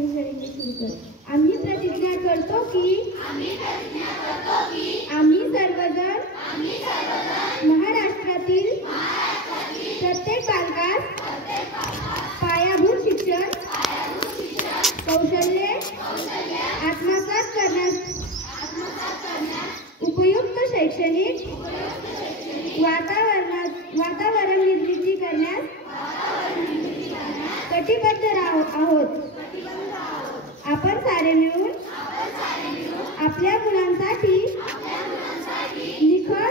आम्ही प्रतिज्ञा करतो की आम्ही सर्वजण महाराष्ट्रातील प्रत्येक बालकास पायाभूत शिक्षण कौशल्ये आत्मसात करण्यास उपयुक्त शैक्षणिक वातावरण निर्मिती करण्यास कटिबद्ध आहोत। आपण सारे मिळून आपल्या मुलांसाठी निखळ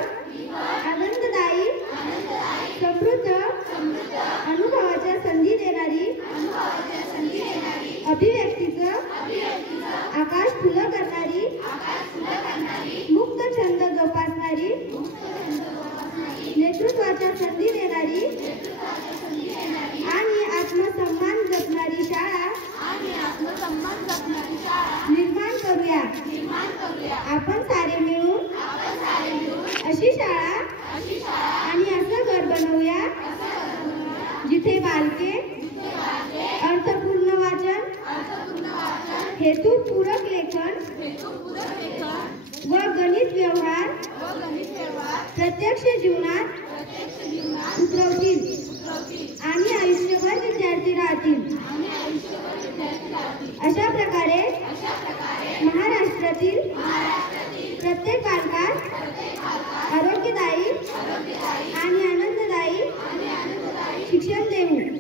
आनंददायी समृद्ध अनुभवाच्या संधी देणारी अभिव्यक्तीचं आकाश खुलं करणारी मुक्त छंद जोपासणारी नेतृत्वाच्या संधी देणारी आणि आत्मसन्मान जपणारी शाळा निर्माण करूया। आपण सारे मिळून अशी शाळा आणि असं घर बनवूया जिथे बालके अर्थपूर्ण वाचन हेतुपूरक लेखन व गणित व्यवहार प्रत्यक्ष जीवनात उतरवतील आणि आयुष्यभर विद्यार्थी राहतील। अशा प्रकारे महाराष्ट्रातील प्रत्येक बालकास आरोग्यदायी आणि आनंददायी शिक्षण देऊ।